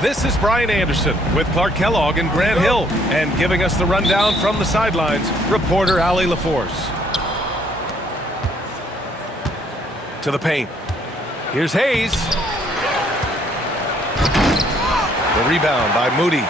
This is Brian Anderson with Clark Kellogg and Grant Hill. And giving us the rundown from the sidelines, reporter Allie LaForce. To the paint. Here's Hayes. The rebound by Moody.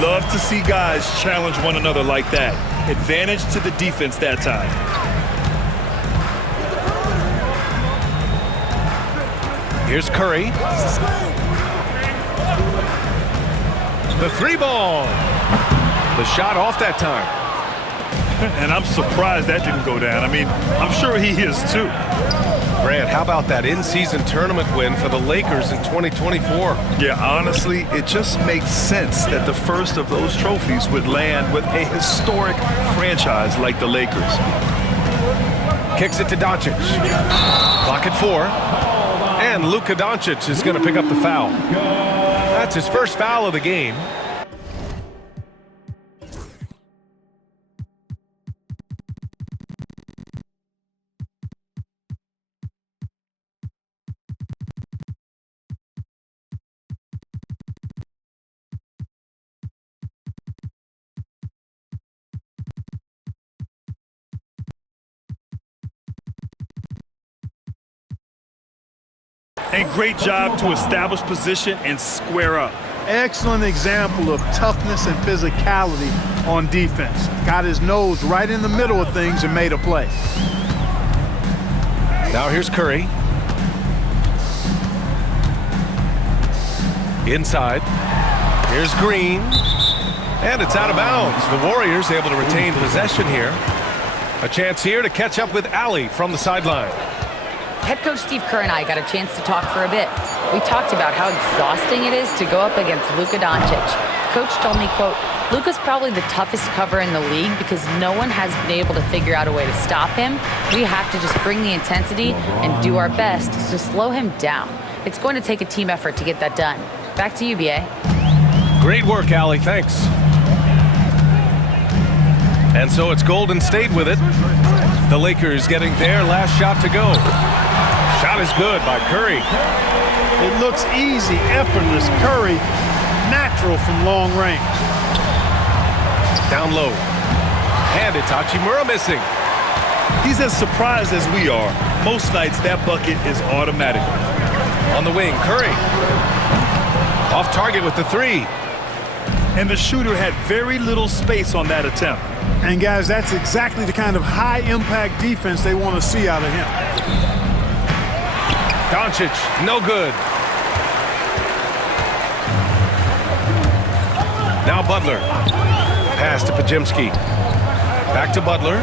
Love to see guys challenge one another like that. Advantage to the defense that time. Here's Curry. The three ball. The shot off that time. And I'm surprised that didn't go down. I mean, I'm sure he is too. Grant, how about that in-season tournament win for the Lakers in 2024? Yeah, honestly, it just makes sense that the first of those trophies would land with a historic franchise like the Lakers. Kicks it to Doncic. Clock at 4. And Luka Doncic is going to pick up the foul. That's his first foul of the game. And great job to establish position and square up. Excellent example of toughness and physicality on defense. Got his nose right in the middle of things and made a play. Now here's Curry. Inside. Here's Green. And it's out of bounds. The Warriors able to retain possession here. A chance here to catch up with Allie from the sideline. Head coach Steve Kerr and I got a chance to talk for a bit. We talked about how exhausting it is to go up against Luka Doncic. Coach told me, quote, Luka's probably the toughest cover in the league because no one has been able to figure out a way to stop him. We have to just bring the intensity and do our best to slow him down. It's going to take a team effort to get that done. Back to you, B.A. Great work, Allie. Thanks. And so it's Golden State with it. The Lakers getting their last shot to go. Shot is good by Curry. It looks easy, effortless. Curry, natural from long range. Down low. And it's Hachimura missing. He's as surprised as we are. Most nights that bucket is automatic. On the wing, Curry. Off target with the three. And the shooter had very little space on that attempt. And guys, that's exactly the kind of high-impact defense they want to see out of him. Doncic, no good. Now Butler. Pass to Podziemski. Back to Butler.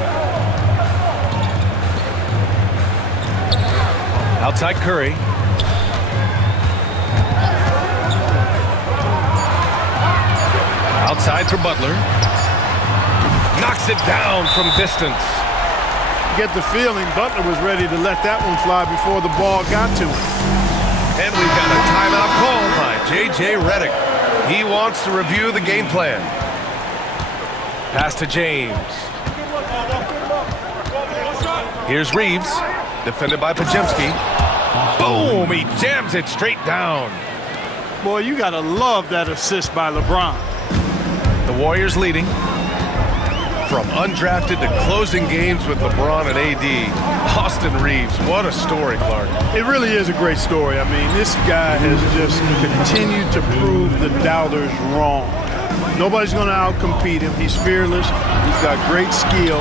Outside Curry. Outside for Butler. Knocks it down from distance. Get the feeling Butler was ready to let that one fly before the ball got to him. And we've got a timeout called by J.J. Redick. He wants to review the game plan. Pass to James. Here's Reeves, defended by Podziemski. Boom! He jams it straight down. Boy, you got to love that assist by LeBron. The Warriors leading. From undrafted to closing games with LeBron and AD, Austin Reeves, what a story, Clark. It really is a great story. I mean, this guy has just continued to prove the doubters wrong. Nobody's going to outcompete him. He's fearless. He's got great skill.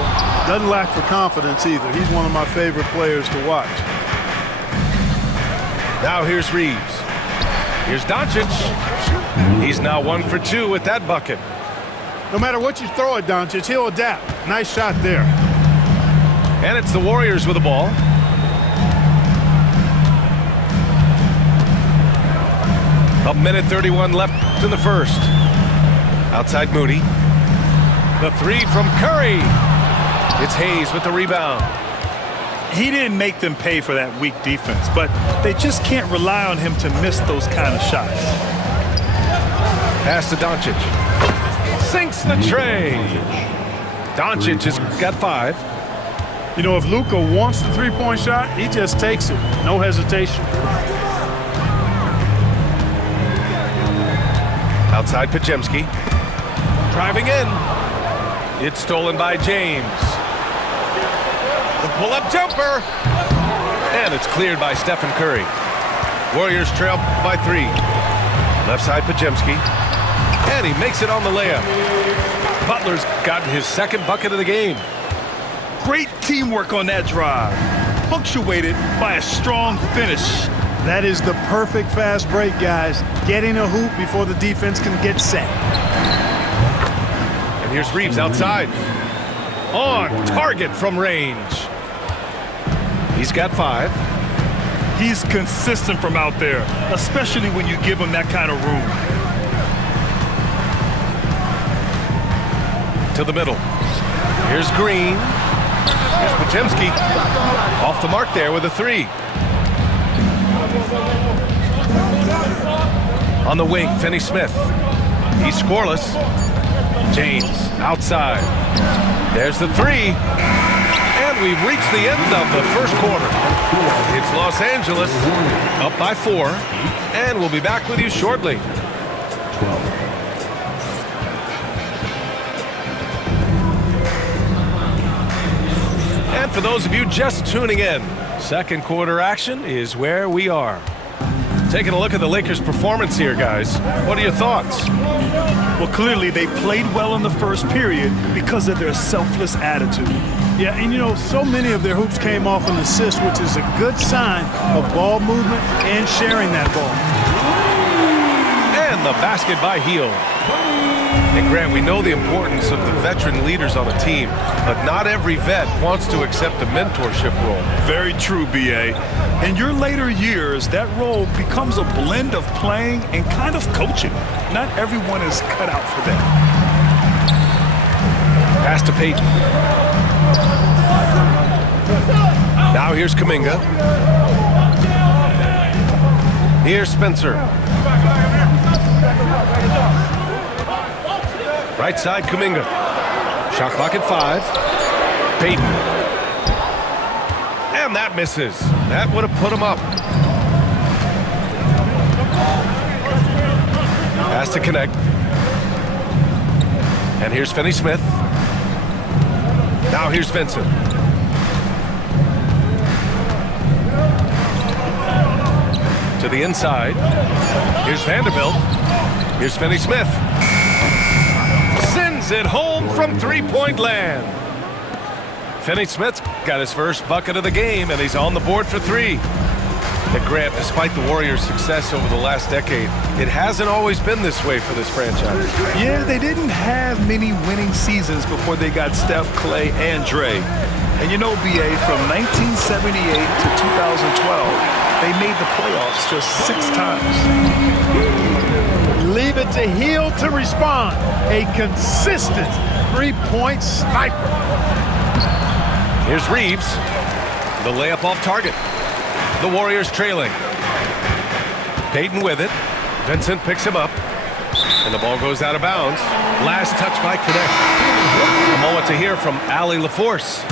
Doesn't lack for confidence either. He's one of my favorite players to watch. Now here's Reeves. Here's Doncic. He's now 1 for 2 with that bucket. No matter what you throw at Doncic, he'll adapt. Nice shot there. And it's the Warriors with the ball. A minute 31 left in the first. Outside Moody. The three from Curry. It's Hayes with the rebound. He didn't make them pay for that weak defense, but they just can't rely on him to miss those kind of shots. Pass to Doncic. Sinks the tray. Doncic has got 5. You know, if Luka wants the three-point shot, he just takes it. No hesitation. Outside Podziemski. Driving in. It's stolen by James. The pull-up jumper. And it's cleared by Stephen Curry. Warriors trail by 3. Left side Podziemski. And he makes it on the layup. Butler's gotten his second bucket of the game. Great teamwork on that drive, punctuated by a strong finish. That is the perfect fast break, guys. Getting a hoop before the defense can get set. And here's Reeves outside. On target from range. He's got 5. He's consistent from out there, especially when you give him that kind of room. To the middle. Here's Green. Here's Podziemski. Off the mark there with a 3. On the wing, Finney-Smith. He's scoreless. James outside. There's the 3. And we've reached the end of the first quarter. It's Los Angeles up by 4. And we'll be back with you shortly. And for those of you just tuning in, second quarter action is where we are. Taking a look at the Lakers' performance here, guys. What are your thoughts? Well, clearly they played well in the first period because of their selfless attitude. Yeah, and you know, so many of their hoops came off an assist, which is a good sign of ball movement and sharing that ball. And the basket by Hield. And Grant, we know the importance of the veteran leaders on a team, but not every vet wants to accept the mentorship role. Very true, B.A. In your later years, that role becomes a blend of playing and kind of coaching. Not everyone is cut out for that. Pass to Payton. Now here's Kuminga. Here's Spencer. Right side, Kuminga. Shot clock at 5. Payton. And that misses. That would have put him up. Pass to connect. And here's Finney-Smith. Now here's Vincent. To the inside. Here's Vanderbilt. Here's Finney-Smith. Sends it home from three-point land. Finney-Smith's got his first bucket of the game, and he's on the board for 3. But Grant, despite the Warriors' success over the last decade, it hasn't always been this way for this franchise. Yeah, they didn't have many winning seasons before they got Steph, Clay, and Dre. And you know, B.A., from 1978 to 2012, they made the playoffs just 6 times. Leave it to Hield to respond. A consistent three-point sniper. Here's Reeves. The layup off target. The Warriors trailing. Payton with it. Vincent picks him up. And the ball goes out of bounds. Last touch by Connect. A moment to hear from Allie LaForce.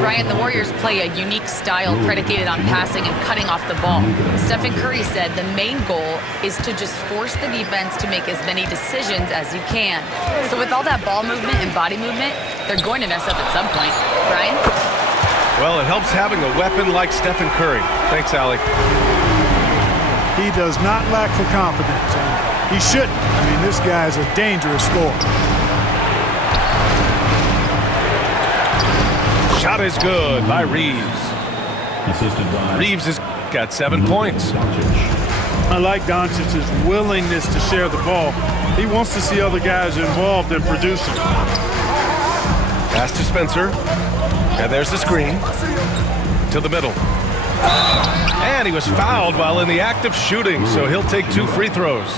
Brian, the Warriors play a unique style predicated on passing and cutting off the ball. Stephen Curry said the main goal is to just force the defense to make as many decisions as you can. So with all that ball movement and body movement, they're going to mess up at some point. Brian? Well, it helps having a weapon like Stephen Curry. Thanks, Allie. He does not lack for confidence. He shouldn't. I mean, this guy's a dangerous scorer. Shot is good by Reeves. Reeves has got 7 points. I like Doncic's willingness to share the ball. He wants to see other guys involved in producing. Pass to Spencer. And there's the screen. To the middle. And he was fouled while in the act of shooting, so he'll take 2 free throws.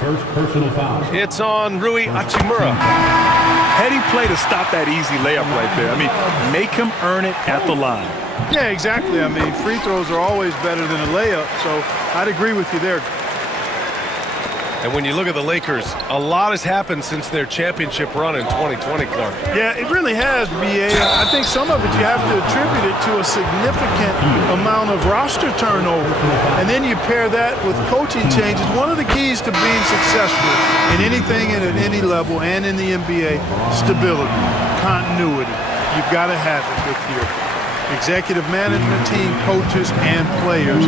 First personal foul. It's on Rui Hachimura. Heady play to stop that easy layup right there. I mean, make him earn it at the line. Yeah, exactly. I mean, free throws are always better than a layup, so I'd agree with you there. And when you look at the Lakers, a lot has happened since their championship run in 2020, Clark. Yeah, it really has, B.A. I think some of it you have to attribute it to a significant amount of roster turnover. And then you pair that with coaching changes. One of the keys to being successful in anything and at any level and in the NBA, stability, continuity. You've got to have it with your executive management team, coaches, and players.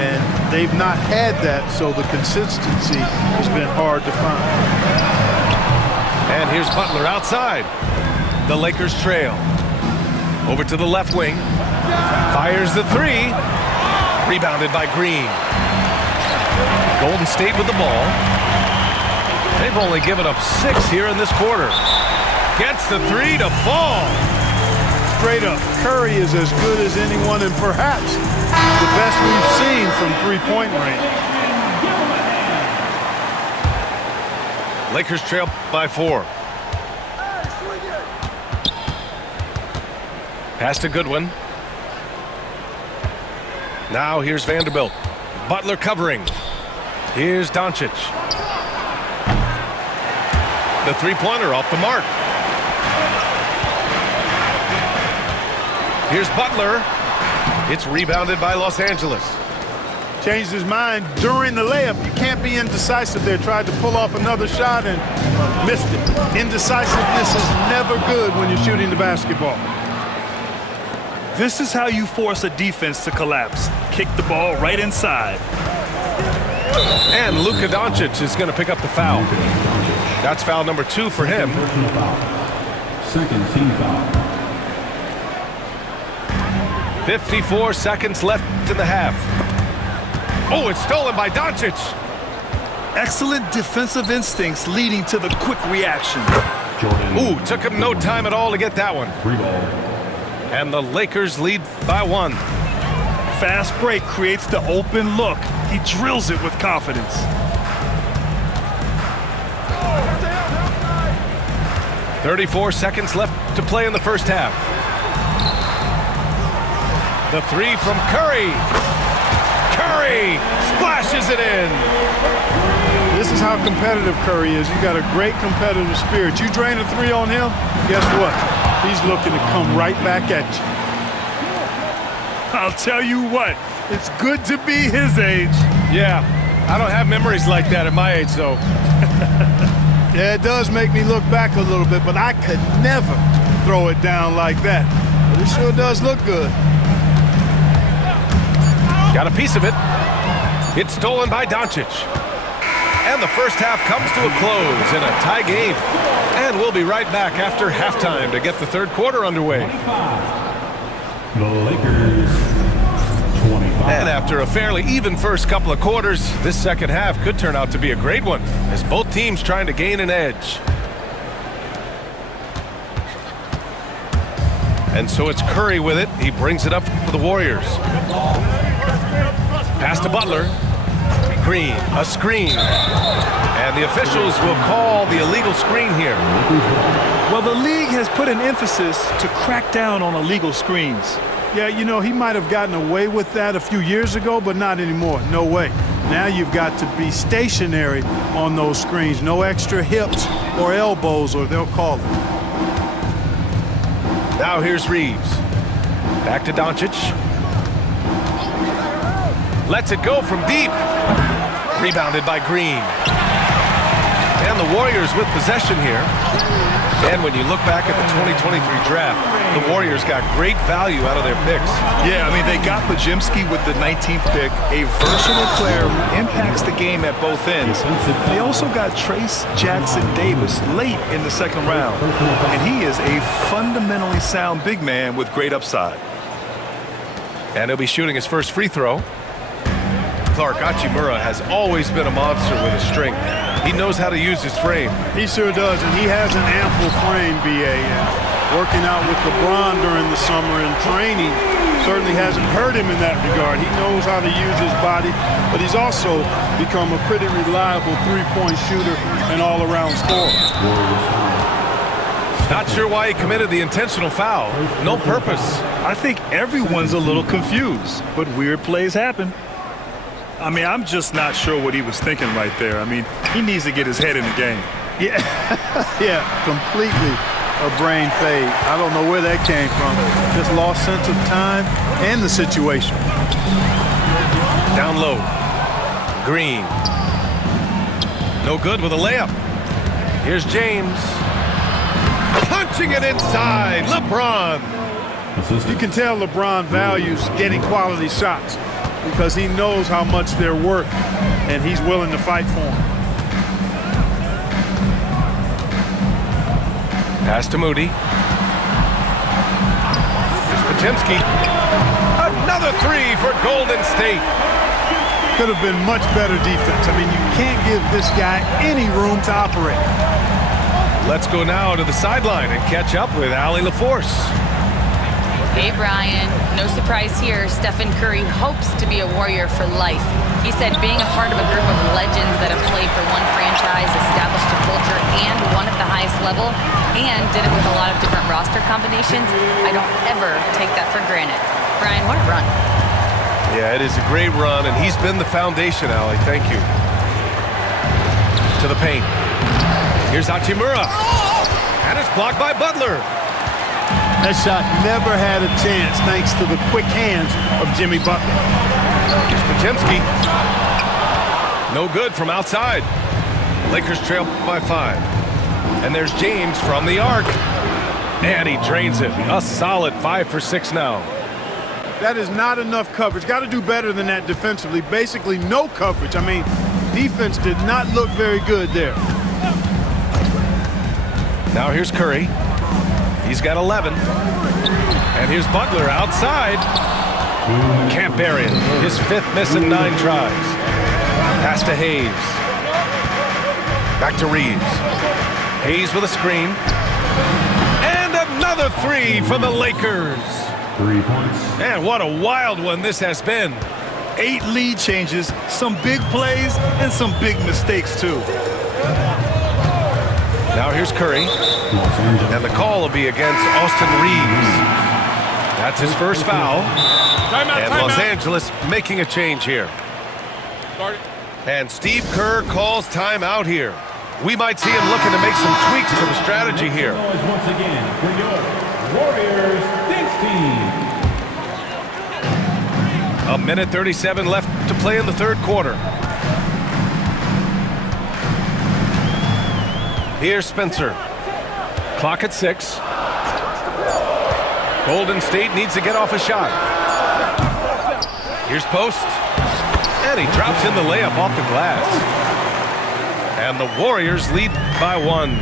And they've not had that, so the consistency has been hard to find. And here's Butler outside. The Lakers trail. Over to the left wing. Fires the 3. Rebounded by Green. Golden State with the ball. They've only given up 6 here in this quarter. Gets the 3 to fall. Straight up, Curry is as good as anyone and perhaps the best we've seen from three-point range. Lakers trail by 4. Pass to Goodwin. Now here's Vanderbilt. Butler covering. Here's Doncic. The three-pointer off the mark. Here's Butler. It's rebounded by Los Angeles. Changed his mind during the layup. You can't be indecisive there. Tried to pull off another shot and missed it. Indecisiveness is never good when you're shooting the basketball. This is how you force a defense to collapse. Kick the ball right inside. And Luka Doncic is going to pick up the foul. That's foul number 2 for him. Personal foul. Second team foul. 54 seconds left in the half. Oh, it's stolen by Doncic. Excellent defensive instincts leading to the quick reaction. Jordan. Ooh, took him no time at all to get that one. Free ball. And the Lakers lead by 1. Fast break creates the open look. He drills it with confidence. .34 seconds left to play in the first half. The 3 from Curry. Curry splashes it in. This is how competitive Curry is. You got a great competitive spirit. You drain a 3 on him, guess what? He's looking to come right back at you. I'll tell you what, it's good to be his age. Yeah, I don't have memories like that at my age, though. Yeah, it does make me look back a little bit, but I could never throw it down like that. But it sure does look good. Got a piece of it. It's stolen by Doncic. And the first half comes to a close in a tie game. And we'll be right back after halftime to get the third quarter underway. 25. The Lakers, 25. And after a fairly even first couple of quarters, this second half could turn out to be a great one, as both teams trying to gain an edge. And so it's Curry with it. He brings it up for the Warriors. Pass to Butler. Green, a screen. And the officials will call the illegal screen here. Well, the league has put an emphasis to crack down on illegal screens. Yeah, you know, he might have gotten away with that a few years ago, but not anymore. No way. Now you've got to be stationary on those screens. No extra hips or elbows, or they'll call it. Now here's Reeves. Back to Doncic. Lets it go from deep. Rebounded by Green. And the Warriors with possession here. And when you look back at the 2023 draft, the Warriors got great value out of their picks. Yeah, I mean, they got Podziemski with the 19th pick, a versatile player who impacts the game at both ends. They also got Trace Jackson Davis late in the second round, and he is a fundamentally sound big man with great upside. And he'll be shooting his first free throw. Clark, Hachimura has always been a monster with his strength. He knows how to use his frame. He sure does, and he has an ample frame, B.A. And working out with LeBron during the summer and training certainly hasn't hurt him in that regard. He knows how to use his body, but he's also become a pretty reliable three-point shooter and all-around scorer. Not sure why he committed the intentional foul. No purpose. I think everyone's a little confused, but weird plays happen. I mean, I'm just not sure what he was thinking right there. I mean, he needs to get his head in the game. Yeah, yeah, completely a brain fade. I don't know where that came from. Just lost sense of time and the situation. Down low. Green. No good with a layup. Here's James. Punching it inside. LeBron. You can tell LeBron values getting quality shots because he knows how much they're worth, and he's willing to fight for them. Pass to Moody. Here's Podziemski. Another three for Golden State. Could have been much better defense. I mean, you can't give this guy any room to operate. Let's go now to the sideline and catch up with Allie LaForce. Hey, Brian. No surprise here. Stephen Curry hopes to be a Warrior for life. He said being a part of a group of legends that have played for one franchise, established a culture, and won at the highest level, and did it with a lot of different roster combinations, I don't ever take that for granted. Brian, what a run. Yeah, it is a great run, and he's been the foundation, Allie. Thank you. To the paint. Here's Hachimura. And it's blocked by Butler. That shot never had a chance thanks to the quick hands of Jimmy Butler. Here's Podziemski. No good from outside. Lakers trail by 5. And there's James from the arc. And he drains it. A solid 5 for 6 now. That is not enough coverage. Got to do better than that defensively. Basically no coverage. I mean, defense did not look very good there. Now here's Curry. He's got 11. And here's Butler outside. Can't bury it. His 5th miss in 9 tries. Pass to Hayes. Back to Reeves. Hayes with a screen. And another 3 for the Lakers. 3 points. And what a wild one this has been. 8 lead changes, some big plays, and some big mistakes, too. Now here's Curry. And the call will be against Austin Reeves. That's his first foul. And Los Angeles making a change here. And Steve Kerr calls timeout here. We might see him looking to make some tweaks to the strategy here. Once again for your Warriors Dance Team. 1:37 left to play in the 3rd quarter. Here's Spencer. Clock at 6. Golden State needs to get off a shot. Here's Post. And he drops in the layup off the glass. And the Warriors lead by 1.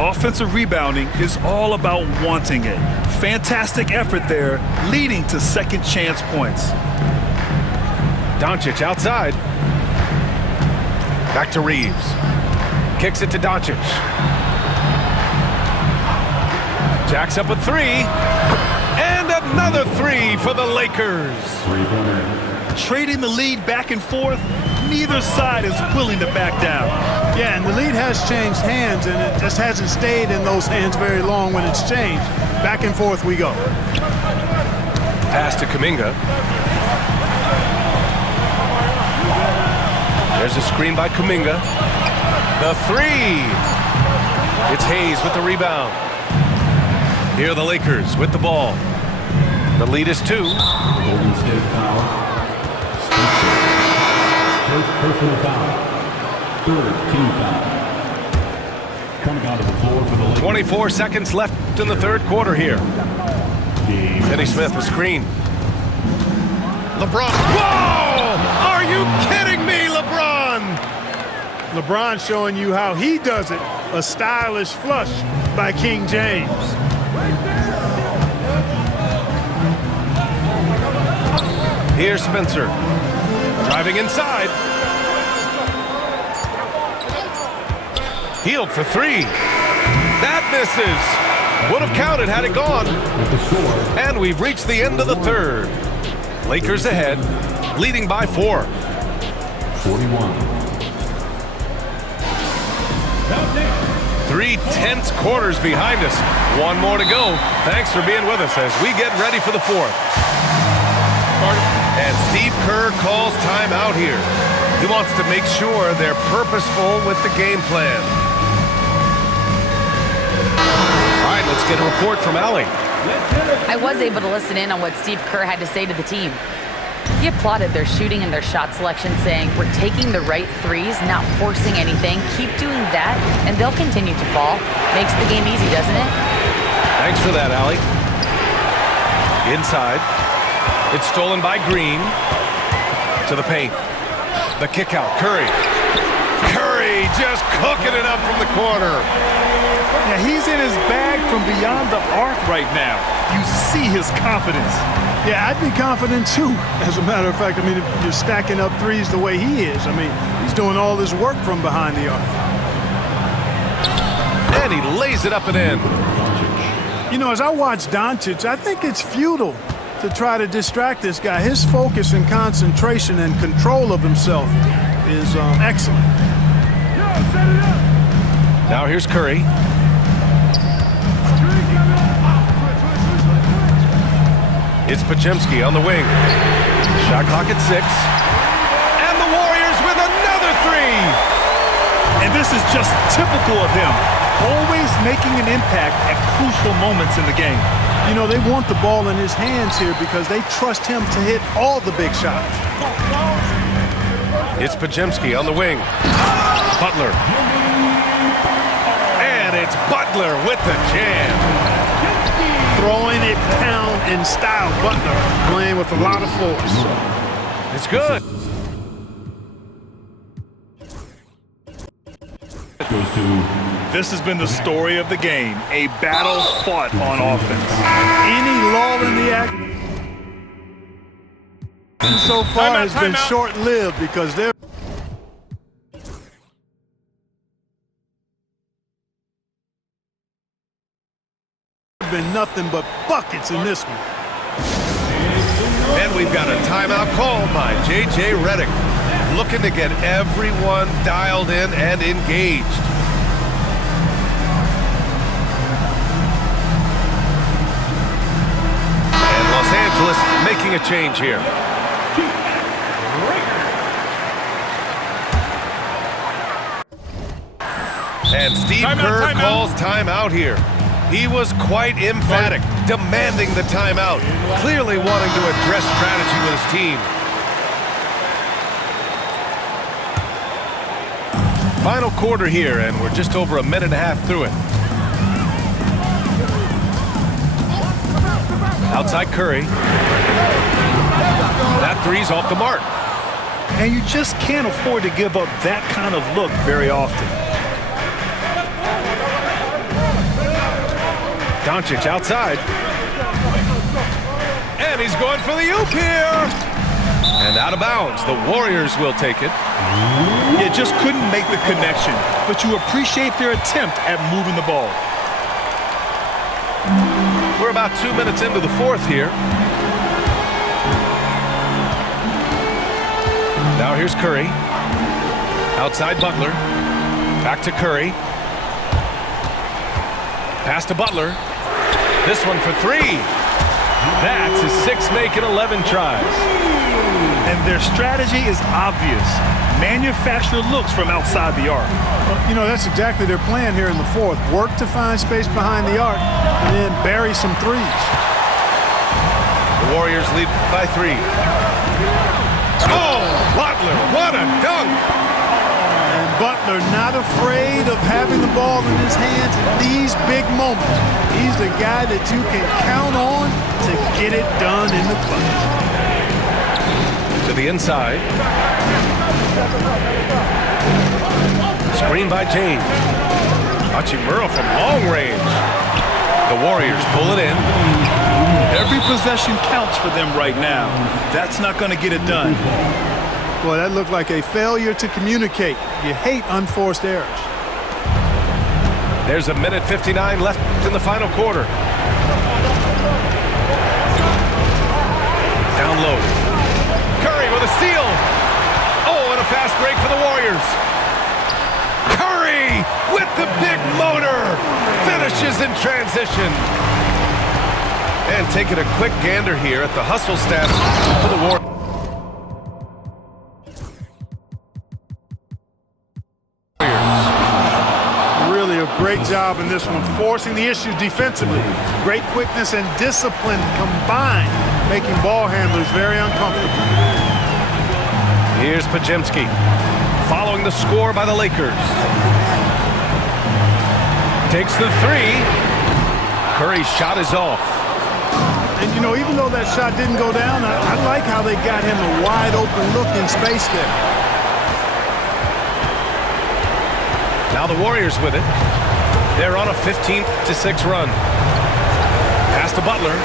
Offensive rebounding is all about wanting it. Fantastic effort there, leading to second chance points. Doncic outside. Back to Reeves. Kicks it to Doncic. Jacks up a 3. And another 3 for the Lakers. 3-pointer. Trading the lead back and forth, neither side is willing to back down. Yeah, and the lead has changed hands, and it just hasn't stayed in those hands very long when it's changed. Back and forth we go. Pass to Kuminga. There's a screen by Kuminga. The 3. It's Hayes with the rebound. Here are the Lakers with the ball. The lead is 2. Golden State foul. Spencer. First personal foul. 3rd team foul. Coming onto the floor for the Lakers. 24 seconds left in the 3rd quarter here. Kenny Smith, a screen. LeBron. Whoa! Are you kidding me, LeBron? LeBron showing you how he does it. A stylish flush by King James. Here's Spencer. Driving inside. Healed for three. That misses. Would have counted had it gone. And we've reached the end of the third. Lakers ahead, leading by 4. 41. 3 tense quarters behind us. One more to go. Thanks for being with us as we get ready for the fourth. And Steve Kerr calls timeout here. He wants to make sure they're purposeful with the game plan. All right, let's get a report from Allie. I was able to listen in on what Steve Kerr had to say to the team. He applauded their shooting and their shot selection, saying, "We're taking the right threes, not forcing anything. Keep doing that, and they'll continue to fall." Makes the game easy, doesn't it? Thanks for that, Allie. Inside. It's stolen by Green. To the paint. The kick out. Curry. Curry just cooking it up from the corner. Yeah, he's in his bag from beyond the arc right now. You see his confidence. Yeah, I'd be confident too. As a matter of fact, I mean, if you're stacking up threes the way he is, I mean, he's doing all his work from behind the arc. And he lays it up and in. You know, as I watch Doncic, I think it's futile to try to distract this guy. His focus and concentration and control of himself is excellent. Now here's Curry. It's Podziemski on the wing. Shot clock at 6. And the Warriors with another 3. And this is just typical of him. Always making an impact at crucial moments in the game. You know, they want the ball in his hands here because they trust him to hit all the big shots. It's Podziemski on the wing. Butler. And it's Butler with the jam. Throwing it down in style. Butler playing with a lot of force. It's good. Goes to This has been the story of the game. A battle fought on offense. Any lull in the action so far has been short-lived because they're been nothing but buckets in this one. And we've got a timeout called by J.J. Redick, looking to get everyone dialed in and engaged. And Los Angeles making a change here. And Steve Kerr calls timeout here. He was quite emphatic, demanding the timeout, clearly wanting to address strategy with his team. Final quarter here, and we're just over a minute and a half through it. Outside Curry. That three's off the mark. And you just can't afford to give up that kind of look very often. Doncic outside. And he's going for the oop here. And out of bounds. The Warriors will take it. You just couldn't make the connection, but you appreciate their attempt at moving the ball. We're about 2 minutes into the fourth here. Now here's Curry. Outside Butler. Back to Curry. Pass to Butler. This one for 3. That's his 6th make in 11 tries. And their strategy is obvious. Manufacture looks from outside the arc. Well, you know, that's exactly their plan here in the fourth. Work to find space behind the arc and then bury some threes. The Warriors lead by 3. Oh, Butler, what a dunk! And Butler not afraid of having the ball in his hands in these big moments. He's the guy that you can count on to get it done in the clutch. To the inside. Screen by James. Hachimura from long range. The Warriors pull it in. Every possession counts for them right now. That's not going to get it done. Boy, that looked like a failure to communicate. You hate unforced errors. There's a minute 59 left in the final quarter. Down low. Curry with a steal. Oh, and a fast break for the Warriors. Curry with the big motor. Finishes in transition. And taking a quick gander here at the hustle stats for the Warriors. Really a great job in this one, forcing the issues defensively. Great quickness and discipline combined, making ball handlers very uncomfortable. Here's Podziemski, following the score by the Lakers. Takes the three. Curry's shot is off. And, you know, even though that shot didn't go down, I like how they got him a wide open look in space there. Now the Warriors with it. They're on a 15-6 run. Pass to Butler.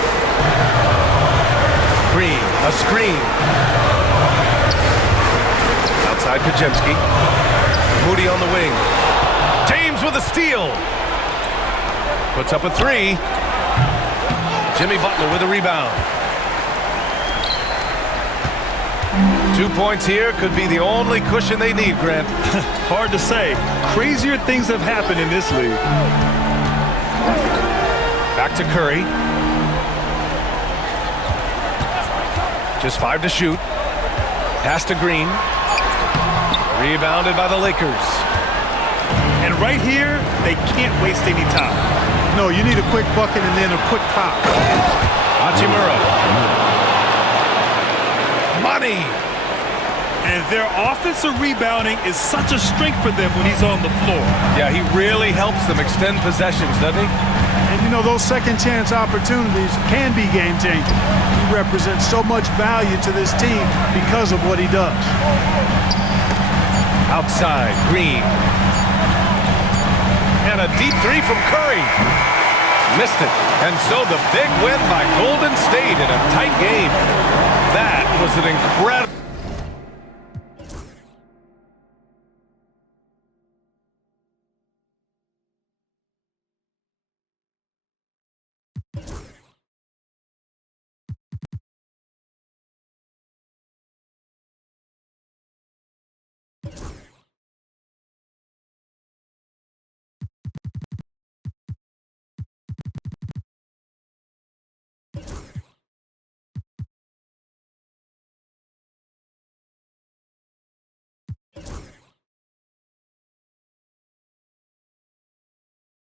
Green, a screen. Outside Podziemski. Moody on the wing. James with a steal. Puts up a three. Jimmy Butler with a rebound. 2 points here could be the only cushion they need, Grant. Hard to say. Crazier things have happened in this league. Back to Curry. Just 5 to shoot. Pass to Green. Rebounded by the Lakers. And right here, they can't waste any time. No, you need a quick bucket and then a quick foul. Hachimura. Money. And their offensive rebounding is such a strength for them when he's on the floor. Yeah, he really helps them extend possessions, doesn't he? And, you know, those second chance opportunities can be game changing. He represents so much value to this team because of what he does. Outside, Green. And a deep three from Curry. Missed it. And so the big win by Golden State in a tight game. That was an incredible...